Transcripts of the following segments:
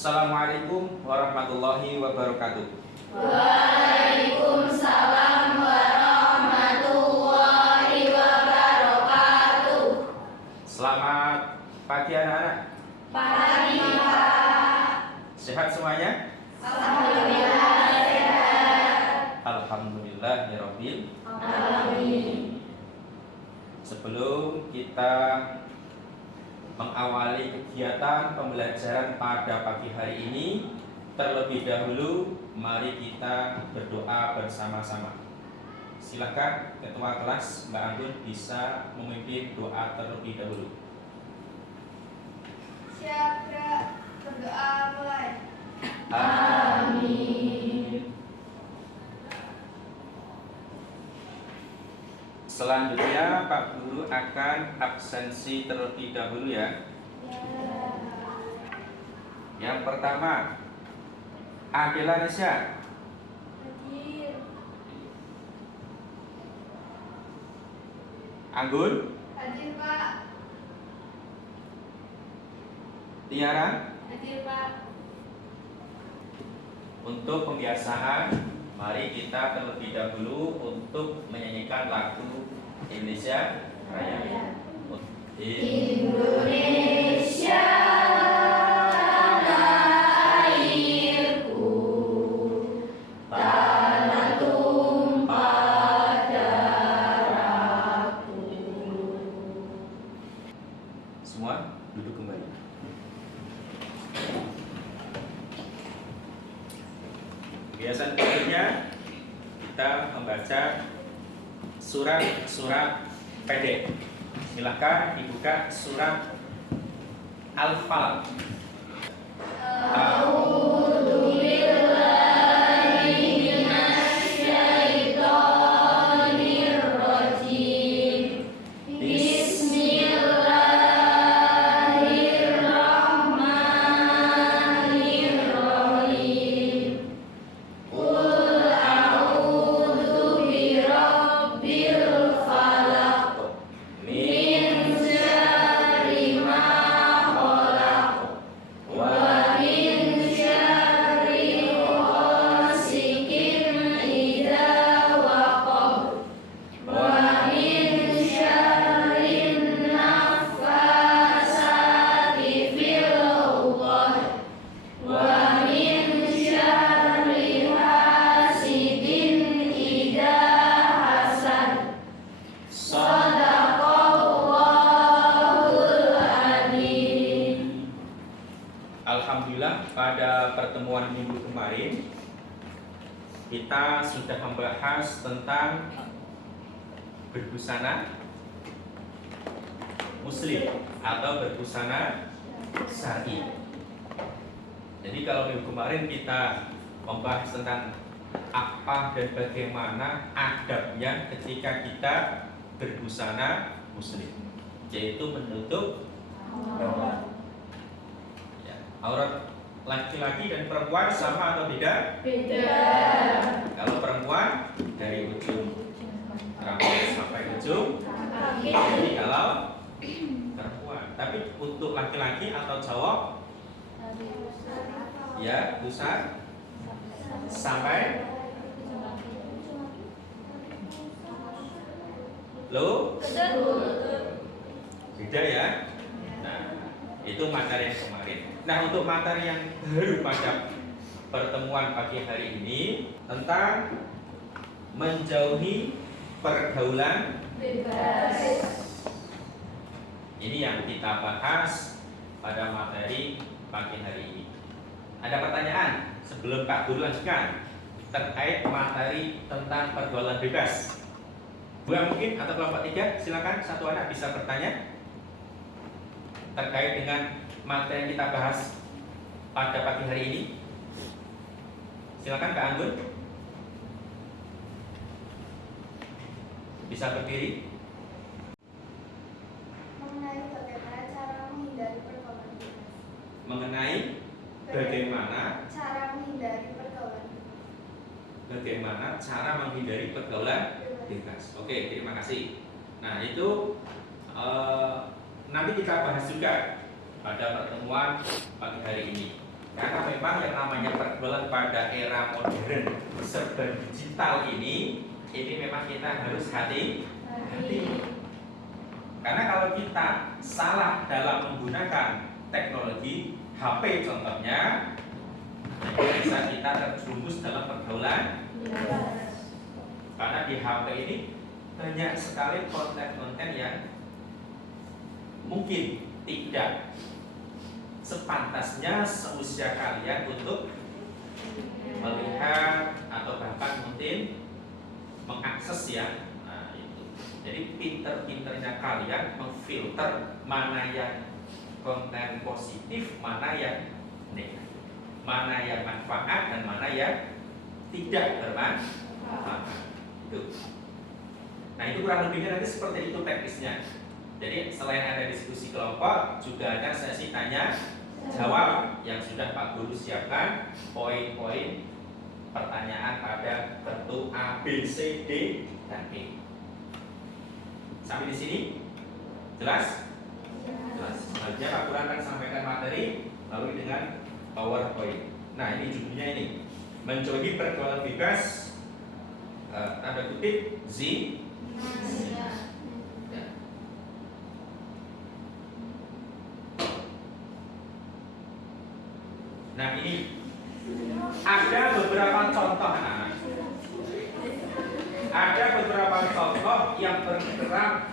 Assalamualaikum warahmatullahi wabarakatuh. Waalaikumsalam warahmatullahi wabarakatuh. Selamat pagi anak-anak. Pagi Pak. Sehat semuanya? Alhamdulillah sehat. Alhamdulillahirabbil Amin. Sebelum kita mengawali kegiatan pembelajaran pada pagi hari ini, terlebih dahulu mari kita berdoa bersama-sama. Silakan ketua kelas Mbak Anggun bisa memimpin doa terlebih dahulu. Siap, berdoa mulai. Amin. Selanjutnya Pak Guru akan absensi terlebih dahulu ya. Yang pertama, Adela Nesya. Hadir. Anggun, Hadir Pak. Tiara. Hadir Pak. Untuk pembiasaan, mari kita terlebih dahulu untuk menyanyikan lagu Indonesia Raya. Indonesia tanah airku, tanah tumpah darahku. Semua duduk kembali. Kebiasaan berikutnya kita membaca surat pendek. Silakan dibuka surat Al-Falaq. A'udzu billahi minasy syaithanir rajim. Bismillahirrahmanirrahim. Qul a'udzu birabbil falaq min syarri ma khalaq wa min syarri ghasikin idza waqab wa min syarri naffasati fil 'uqad wa min syarri hasidin idza hasad. Shadaqallahul adzim. Alhamdulillah, pada pertemuan minggu kemarin kita sudah membahas tentang berbusana muslim atau berbusana syar'i. Jadi kalau minggu kemarin kita membahas tentang apa dan bagaimana adabnya ketika kita berbusana muslim, yaitu menutup ya, aurat laki-laki dan perempuan sama atau beda? Beda. Kalau perempuan dari ujung rambut sampai ujung Kaki. kaki kalau perempuan. Tapi untuk laki-laki atau cowok ya pusar sampai lo beda ya. Nah, itu materi yang kemarin. Nah, untuk materi yang baru pada pertemuan pagi hari ini tentang menjauhi pergaulan Bebas. ini yang kita bahas pada materi pagi hari ini. Ada pertanyaan sebelum Pak Guru lanjutkan terkait materi tentang pergaulan bebas? Dua mungkin atau kelompok tiga, silakan satu anak bisa bertanya terkait dengan materi yang kita bahas pada pagi hari ini. Silakan Kak Anggun. Bisa berdiri. Mengenai bagaimana cara menghindari pergaulan bebas. Mengenai bagaimana cara menghindari pergaulan bebas. Oke, terima kasih. Nah, itu nanti kita bahas juga pada pertemuan pagi hari ini. Karena memang yang namanya pergaulan pada era modern serba digital ini memang kita harus hati-hati. Karena kalau kita salah dalam menggunakan teknologi HP contohnya, bisa kita terjerumus dalam pergaulan. Karena di HP ini banyak sekali konten-konten yang mungkin tidak sepantasnya seusia kalian untuk melihat atau bahkan mungkin mengakses ya. Nah, itu. Jadi pinter-pinternya kalian memfilter mana yang konten positif, mana yang negatif, mana yang manfaat dan mana yang tidak bermanfaat. Itu. Nah, itu kurang lebihnya nanti seperti itu teknisnya. Jadi selain ada diskusi kelompok, juga ada sesi tanya jawab yang sudah Pak Guru siapkan poin-poin pertanyaan pada bentuk A, B, C, D, dan E. Sampai di sini jelas? Jelas. Selanjutnya Pak Guru akan sampaikan materi lalu dengan PowerPoint. Nah, ini judulnya ini menjauhi pergaulan bebas tanda kutip zina. Nah, ini ada beberapa contoh. Ada beberapa contoh yang terekam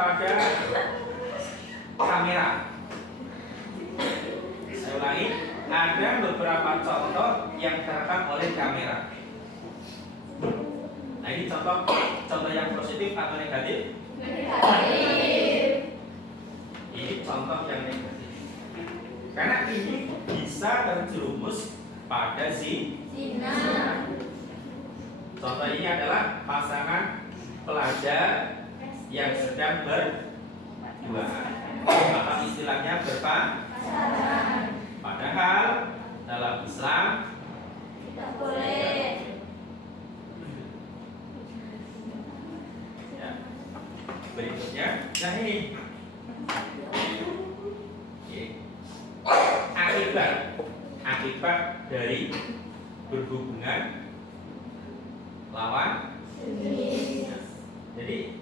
pada kamera. Saya ulangi, ada beberapa contoh yang terekam oleh kamera. Nah, ini contoh yang positif atau negatif? Negatif. Ini contoh yang negatif. Karena ini bisa terjerumus pada zina. Contoh ini adalah pasangan pelajar yang sedang berduaan, atau istilahnya berpacaran. Padahal dalam Islam tidak boleh. Ya. Berikutnya, nah ini akibat dari berhubungan lawan jenis. Jadi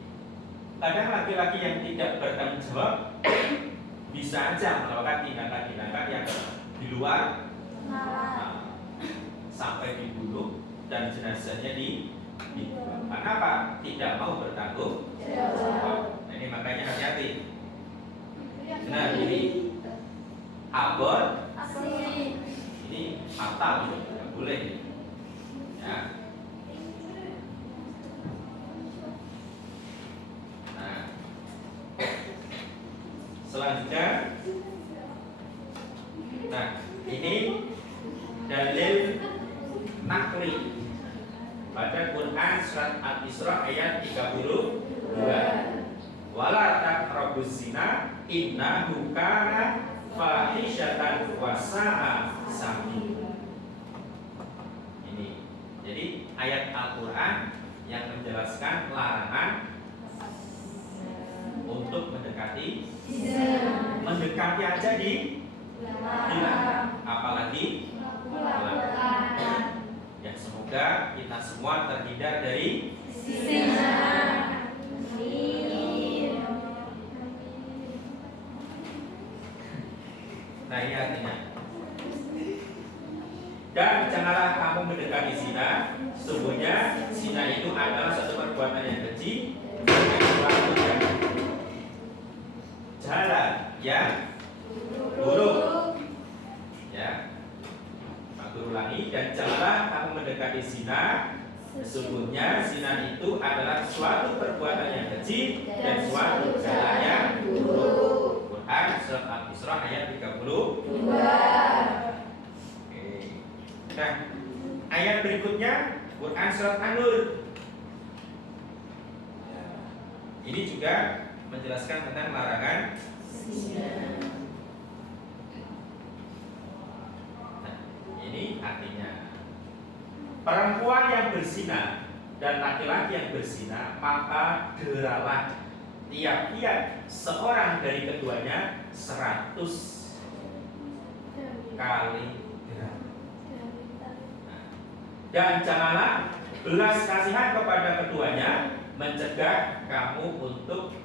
kadang laki-laki yang tidak bertanggung jawab bisa aja melakukan tindakan-tindakan yang di luar sampai dibunuh dan jenazahnya dibuang. Kenapa? Tidak mau bertanggung jawab. Nah, ini makanya hati-hati. Nah, ini abort ini fatal, tidak boleh ya. Nah, selanjutnya, nah ini dalil nakli pada Quran surat Al-Isra ayat 32. Wala taqrabuz zina innahu kana fahishatan wa sa'a sabila. Ini. Jadi ayat Al-Qur'an yang menjelaskan larangan untuk mendekati zina. Mendekati aja dilarang, apalagi melakukan. Ya, semoga kita semua terhindar dari zina. Nah, ini artinya. Dan janganlah kamu mendekati zina. Sesungguhnya zina itu adalah suatu perbuatan yang keji, suatu jalan yang buruk. Ya, Pak Guru ulangi. Dan janganlah kamu mendekati zina. Sesungguhnya zina itu adalah suatu perbuatan yang keji dan suatu jalan yang buruk. Quran surat Al-Isra ayat 32. Oke. Nah, ayat berikutnya Quran surat An-Nur. Ini juga menjelaskan tentang larangan zina. Nah, ini artinya perempuan yang berzina dan laki-laki yang berzina, maka deralah tiap-tiap seorang dari keduanya 100 kali gram. Nah, dan janganlah belas kasihan kepada keduanya mencegah kamu untuk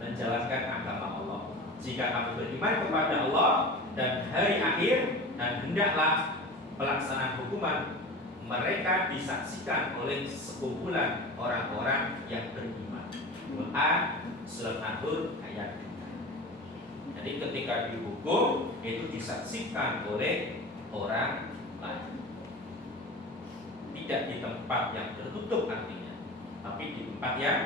menjalankan agama Allah. Jika kamu beriman kepada Allah dan hari akhir, dan hendaklah pelaksanaan hukuman mereka disaksikan oleh sekumpulan orang-orang yang beriman. Quran surat An-Nur ayat 3. Jadi ketika dihukum itu disaksikan oleh orang lain. Tidak di tempat yang tertutup artinya, tapi di tempat yang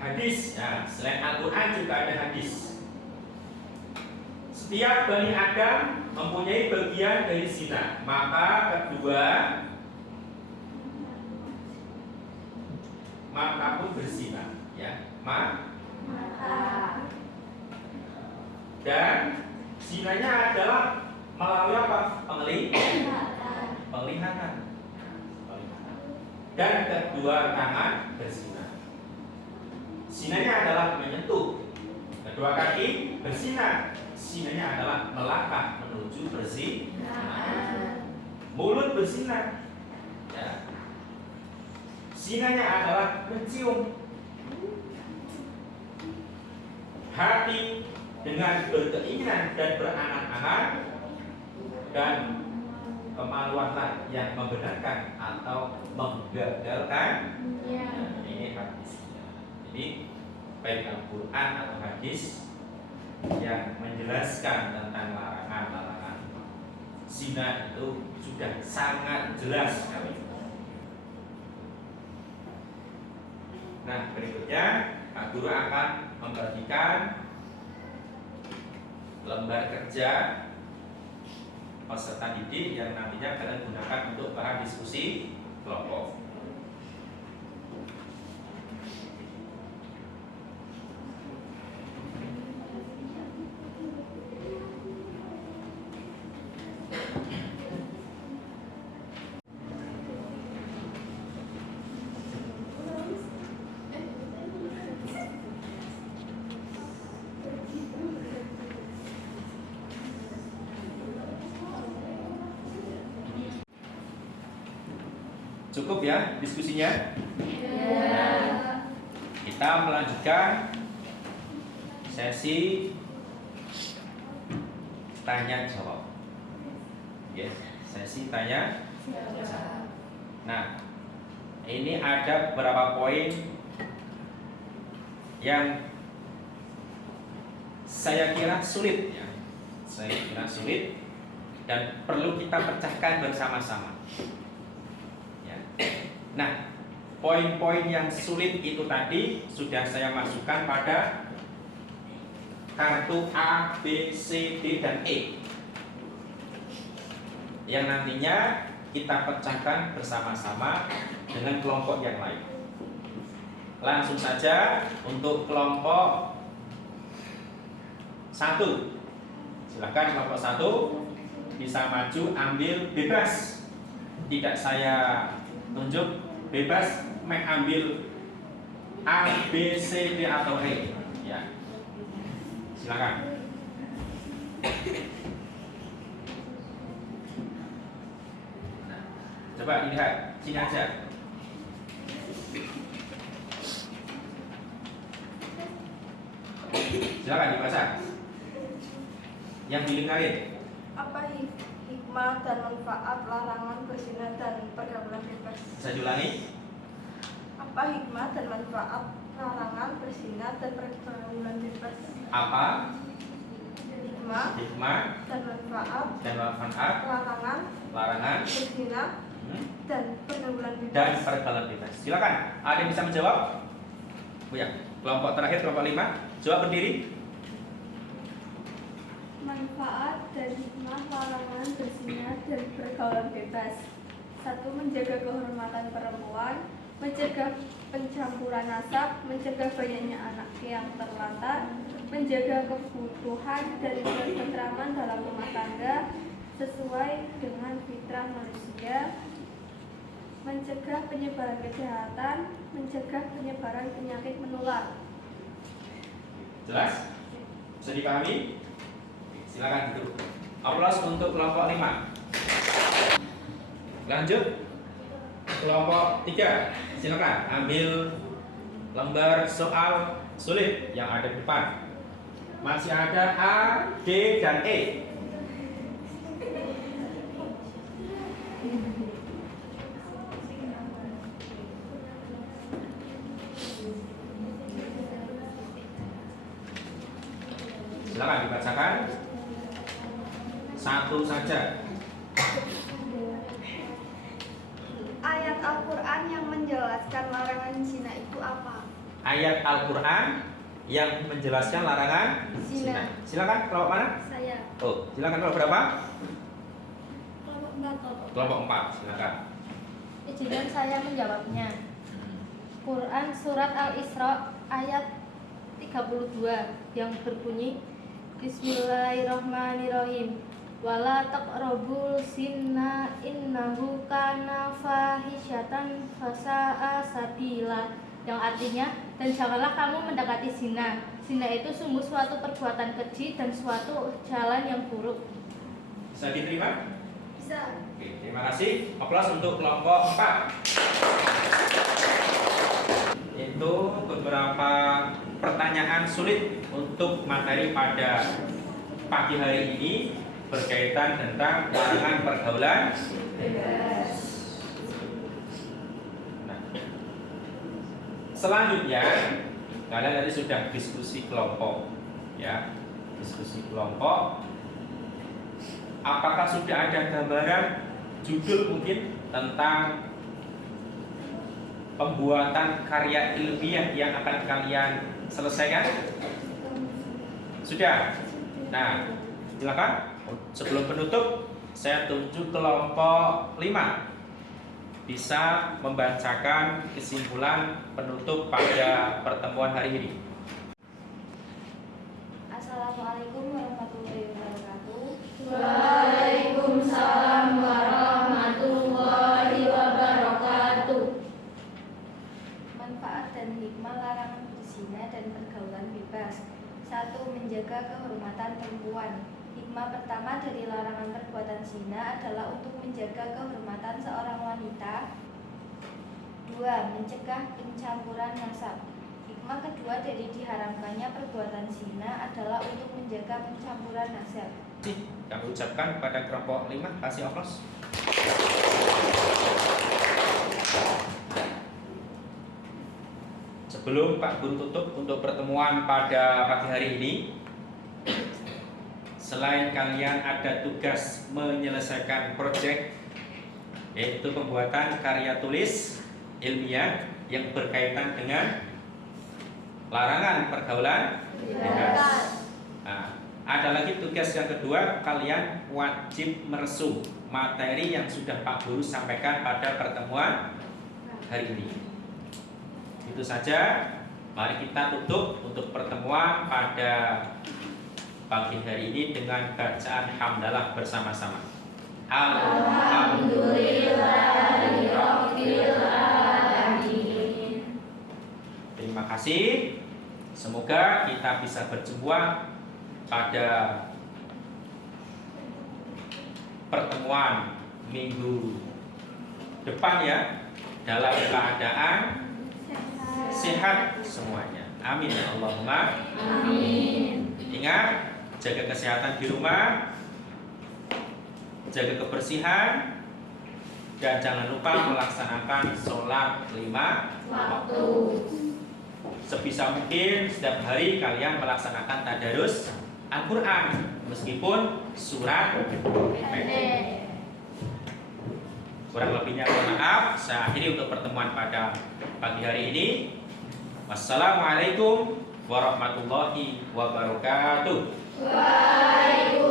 hadis. Nah, selain Al-Quran juga ada hadis. Setiap Bani Adam mempunyai bagian dari zina, maka kedua mata pun berzina, ya, dan zinanya adalah melalui apa? Penglihatan. Dan kedua tangan berzina. Zinanya adalah menyentuh. Kedua kaki berzina. Zinanya adalah melangkah menuju berzina. Mulut berzina. Ya. Zinanya adalah mencium. Hati dengan berkeinginan dan berangan-angan, dan kemaluanlah yang membenarkan atau menggagalkan. Ini hadisnya. Jadi baik Al-Quran atau hadis yang menjelaskan tentang larangan-larangan zina itu sudah sangat jelas sekali. Nah, berikutnya Pak Guru akan membagikan lembar kerja peserta didik yang nantinya kalian gunakan untuk bahan diskusi kelompok. Cukup ya diskusinya? Kita melanjutkan sesi tanya jawab. Yes, sesi tanya jawab. Nah, ini ada beberapa poin yang saya kira sulit ya. Saya kira sulit dan perlu kita pecahkan bersama-sama. Nah, poin-poin yang sulit itu tadi sudah saya masukkan pada kartu A, B, C, D, dan E yang nantinya kita pecahkan bersama-sama dengan kelompok yang lain. Langsung saja untuk kelompok 1. Silakan kelompok 1 bisa maju, ambil bebas. Tidak saya tunjuk, bebas mengambil A, B, C, D atau E. Ya, silakan. Nah, coba dilihat, sini aja. Silakan dibaca. Yang dilingkarin. Apa hikmah dan manfaat larangan berzina dan pergaulan bebas? Bisa diulangi? Apa hikmah dan manfaat larangan berzina dan pergaulan bebas? Apa Hikmah dan manfaat larangan berzina dan pergaulan bebas. dan pergaulan bebas. Silakan. Ada yang bisa menjawab? Oh ya, kelompok terakhir, kelompok 5. Jawab berdiri. Manfaat dan hikmah larangan berzina dan pergaulan bebas. 1. Menjaga kehormatan perempuan, mencegah pencampuran nasab, mencegah banyaknya anak yang terlantar, menjaga kebutuhan dan ketentraman dalam rumah tangga sesuai dengan fitrah manusia, mencegah penyebaran kejahatan, mencegah penyebaran penyakit menular. Jelas? Bisa dipahami? Silakan duduk. Aplaus untuk kelompok 5. Lanjut. Kelompok 3. Silakan ambil lembar soal sulit yang ada di depan. Masih ada A, D, dan E. Silakan dibacakan. Satu saja. Ayat Al-Quran yang menjelaskan larangan zina itu apa? Ayat Al-Quran yang menjelaskan larangan zina. Silakan kelompok mana? Saya. Oh, silakan kelompok berapa? Kelompok 4. Kelompok 4. Silakan. Izinkan saya menjawabnya. Quran Surat Al-Isra ayat 32 yang berbunyi Bismillahirrahmanirrahim. Wala taqrabul zina innahu kana fahisyatan fasa'a sabila, yang artinya, dan janganlah kamu mendekati zina. Zina itu sungguh suatu perbuatan keji dan suatu jalan yang buruk. Bisa diterima? Bisa. Oke, terima kasih. Aplaus untuk kelompok 4. Itu beberapa pertanyaan sulit untuk materi pada pagi hari ini berkaitan tentang larangan pergaulan bebas. Nah, selanjutnya kalian tadi sudah diskusi kelompok, ya, diskusi kelompok. Apakah sudah ada gambaran judul mungkin tentang pembuatan karya ilmiah yang akan kalian selesaikan? Sudah? Nah, silakan. Sebelum penutup, saya tuju kelompok 5 bisa membacakan kesimpulan penutup pada pertemuan hari ini. Assalamualaikum warahmatullahi wabarakatuh. Waalaikumsalam warahmatullahi wabarakatuh. Manfaat dan hikmah larangan berzina dan pergaulan bebas. 1. Menjaga kehormatan perempuan. Hikmah pertama dari larangan perbuatan zina adalah untuk menjaga kehormatan seorang wanita. 2. Mencegah pencampuran nasab. Hikmah kedua dari diharamkannya perbuatan zina adalah untuk menjaga pencampuran nasab. Kami ucapkan pada kelompok 5, kasih aplaus. Sebelum Pak Guru tutup untuk pertemuan pada pagi hari ini, selain kalian ada tugas menyelesaikan proyek, yaitu pembuatan karya tulis ilmiah yang berkaitan dengan larangan pergaulan bebas. Nah, ada lagi tugas yang kedua, kalian wajib meresum materi yang sudah Pak Guru sampaikan pada pertemuan hari ini. Itu saja. Mari kita tutup untuk pertemuan pada pagi hari ini dengan bacaan hamdalah bersama-sama. Alhamdulillahirabbil alamin. Terima kasih. Semoga kita bisa berjumpa pada pertemuan minggu depan ya, dalam keadaan sehat semuanya. Amin ya Allahumma. Amin. Ingat, jaga kesehatan di rumah, jaga kebersihan, dan jangan lupa melaksanakan sholat 5 waktu. Sebisa mungkin setiap hari kalian melaksanakan tadarus Al-Quran meskipun surat pendek. Kurang lebihnya mohon maaf. Saya akhiri untuk pertemuan pada pagi hari ini. Wassalamualaikum warahmatullahi wabarakatuh. Waalaikumsalam.